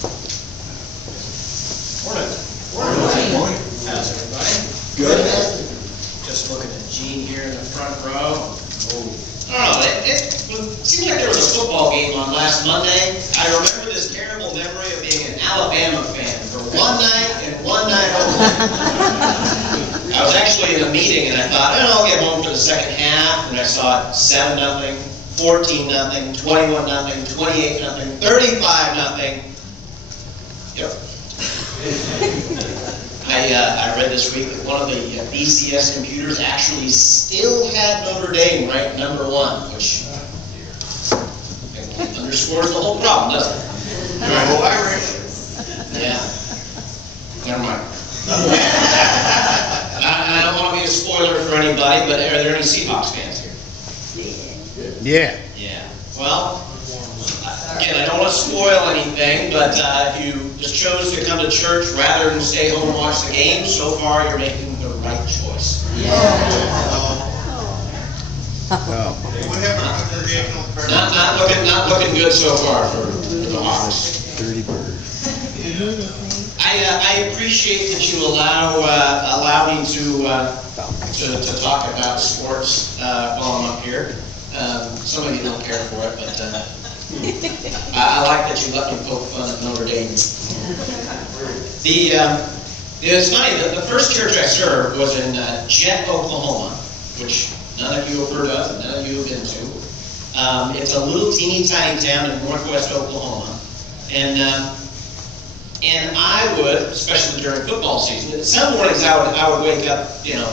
Morning. Morning. How's everybody? Good. Just looking at Gene here in the front row. I don't know, it seems like there was a football game on last Monday. I remember this terrible memory of being an Alabama fan for one night and one night only. I was actually in a meeting and I thought, I'll get home for the second half, and I saw it 7-0, 14-0, 21-0, 28-0, 35-0. Yep. I read this week that one of the BCS computers actually still had Notre Dame ranked #1, which underscores the whole problem, doesn't it? Go Irish. Yeah. Never mind. I don't want to be a spoiler for anybody, but are there any Seahawks fans here? Yeah. Yeah. Well, again, I don't want to spoil anything, but if you just chose to come to church rather than stay home and watch the game, so far you're making the right choice. Not looking good so far for the Hawks. 30 birds. I appreciate that you allow me to talk about sports while I'm up here. Some of you don't care for it, but I like that you let me poke fun at Notre Dame. It's funny, the first church I served was in Jet, Oklahoma, which none of you have heard of and none of you have been to. It's a little teeny tiny town in northwest Oklahoma. And I would, especially during football season, some mornings I would wake up,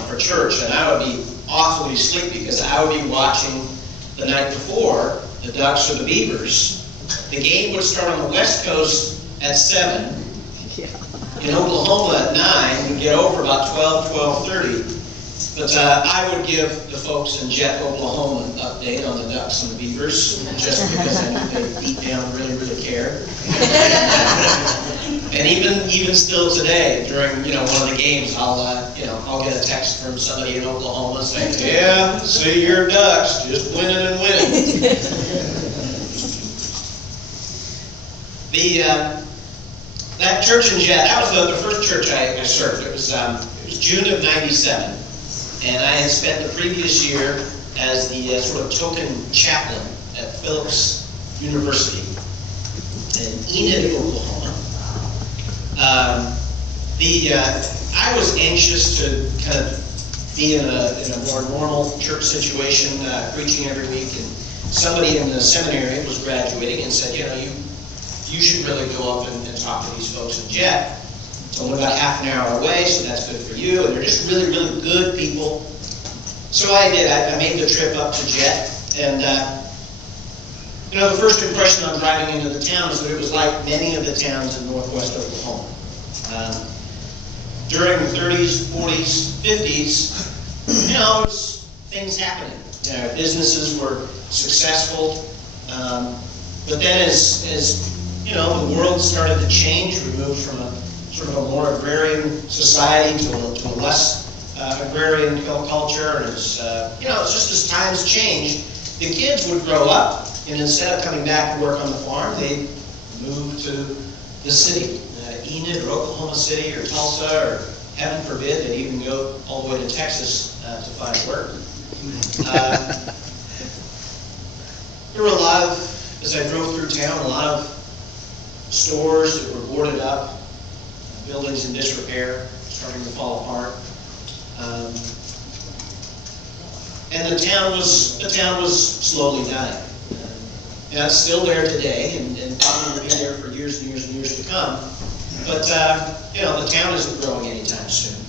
for church, and I would be awfully sleepy because I would be watching the night before the Ducks or the Beavers. The game would start on the West Coast at 7. In Oklahoma at 9. We'd get over about 12:30. But I would give the folks in Jet, Oklahoma an update on the Ducks and the Beavers, just because I knew they deep down really cared. And even still today, during one of the games, I'll get a text from somebody in Oklahoma saying, "Yeah, see your Ducks just winning and winning." That church in Jet, that was the first church I served. It was June of '97, and I had spent the previous year as the sort of token chaplain at Phillips University in Enid, Oklahoma. I was anxious to kind of be in a more normal church situation, preaching every week, and somebody in the seminary was graduating and said, you should really go up and talk to these folks in Jet. It's only about half an hour away, so that's good for you, and they're just really good people. So I did. I made the trip up to Jet, and the first impression on driving into the town is that it was like many of the towns in northwest Oklahoma. During the 30s, 40s, 50s, it was things happening. Businesses were successful, but then as the world started to change, we moved from a sort of a more agrarian society to a less agrarian culture, and it's just as times changed, the kids would grow up, and instead of coming back to work on the farm, they'd move to the city, Enid or Oklahoma City or Tulsa, or heaven forbid, they'd even go all the way to Texas to find work. There were a lot of, as I drove through town, a lot of stores that were boarded up, buildings in disrepair, starting to fall apart. And the town was slowly dying. And it's still there today, and probably will be there for years and years and years to come. But the town isn't growing anytime soon.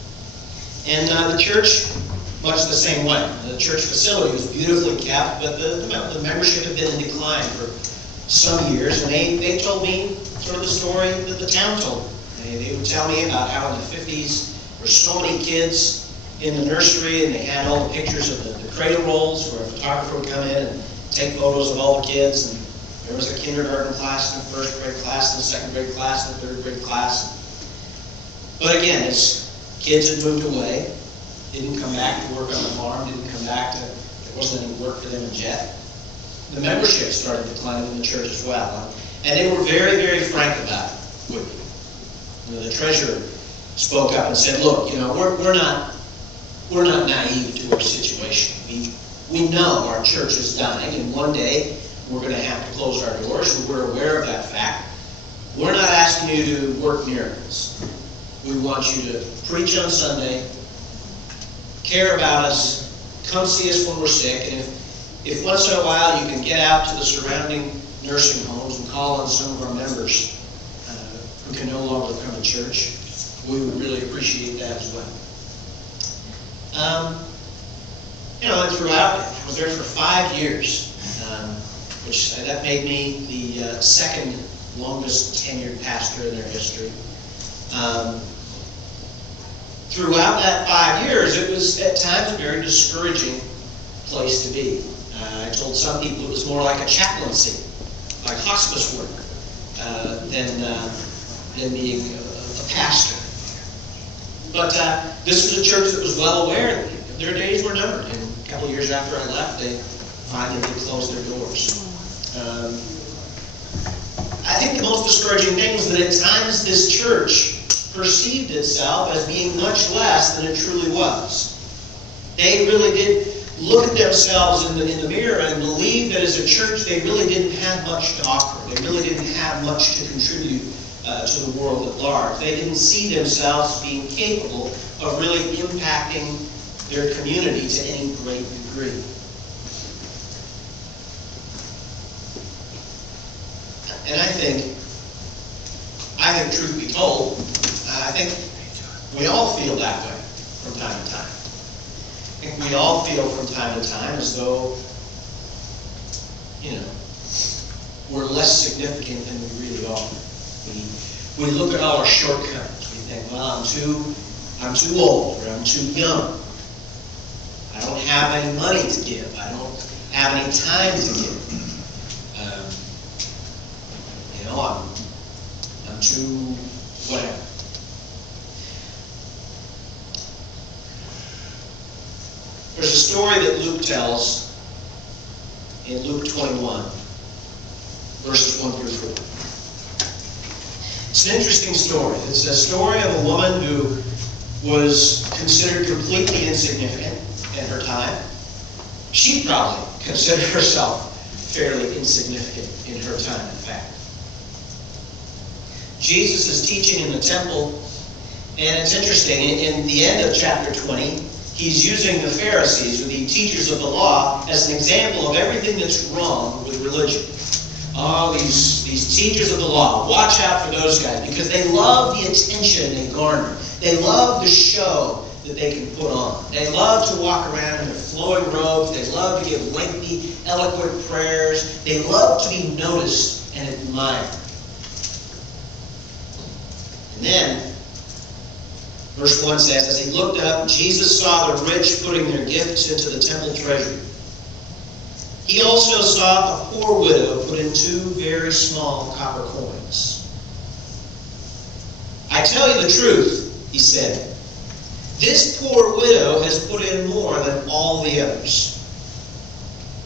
And the church, much the same way. The church facility was beautifully kept, but the membership had been in decline for some years, and they told me sort of the story that the town told me. They would tell me about how in the 50s there were so many kids in the nursery, and they had all the pictures of the cradle rolls where a photographer would come in and take photos of all the kids, and there was a kindergarten class, and a first grade class, and a second grade class, and a third grade class. But again, as kids had moved away, didn't come back to work on the farm, there wasn't any work for them in Jet. The membership started declining in the church as well. And they were very, very frank about it. would you? The treasurer spoke up and said, look, we're not naive to our situation. We know our church is dying, and one day we're going to have to close our doors. We're aware of that fact. We're not asking you to work miracles. We want you to preach on Sunday, care about us, come see us when we're sick, and if once in a while you can get out to the surrounding nursing homes and call on some of our members who can no longer come to church, we would really appreciate that as well. And throughout, I was there for 5 years, which that made me the second longest tenured pastor in their history. Throughout that 5 years, it was at times a very discouraging place to be. I told some people it was more like a chaplaincy, like hospice work, than being a pastor. But this was a church that was well aware that their days were numbered. And a couple of years after I left, they finally did close their doors. I think the most discouraging thing was that at times this church perceived itself as being much less than it truly was. They really did look at themselves in the mirror and believe that as a church they really didn't have much to offer. They really didn't have much to contribute to the world at large. They didn't see themselves being capable of really impacting their community to any great degree. And I think truth be told, I think we all feel that way from time to time. I think we all feel from time to time as though, we're less significant than we really are. We look at all our shortcomings. We think, well, I'm too old, or I'm too young. I don't have any money to give. I don't have any time to give. I'm too whatever. There's a story that Luke tells in Luke 21, verses 1 through 4. It's an interesting story. It's a story of a woman who was considered completely insignificant in her time. She probably considered herself fairly insignificant in her time, in fact. Jesus is teaching in the temple, and it's interesting. In the end of chapter 20, he's using the Pharisees, or the teachers of the law, as an example of everything that's wrong with religion. Oh, these teachers of the law, watch out for those guys, because they love the attention they garner. They love the show that they can put on. They love to walk around in their flowing robes. They love to give lengthy, eloquent prayers. They love to be noticed and admired. And then, verse 1 says, as he looked up, Jesus saw the rich putting their gifts into the temple treasury. He also saw a poor widow put in 2 very small copper coins. I tell you the truth, he said, this poor widow has put in more than all the others.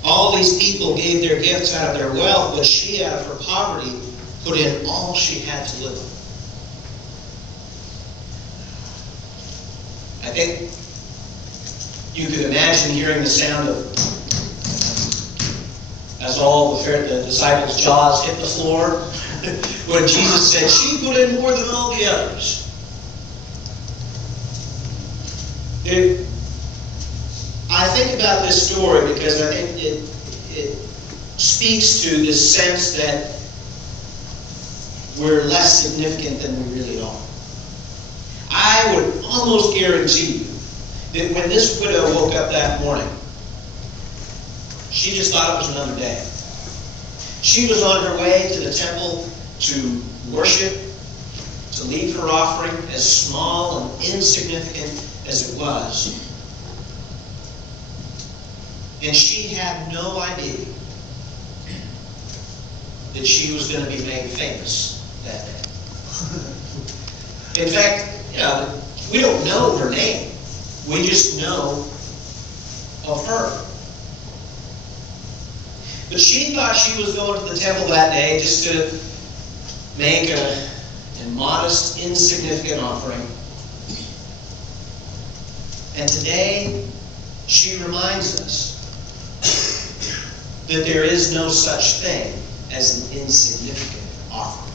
All these people gave their gifts out of their wealth, but she, out of her poverty, put in all she had to live on. I think you could imagine hearing the sound of, as all the disciples' jaws hit the floor, when Jesus said, she put in more than all the others. I think about this story because I think it speaks to this sense that we're less significant than we really are. I would almost guarantee you that when this widow woke up that morning, she just thought it was another day. She was on her way to the temple to worship, to leave her offering, as small and insignificant as it was. And she had no idea that she was going to be made famous that day. In fact, we don't know her name. We just know of her. But she thought she was going to the temple that day just to make and modest, insignificant offering. And today, she reminds us that there is no such thing as an insignificant offering.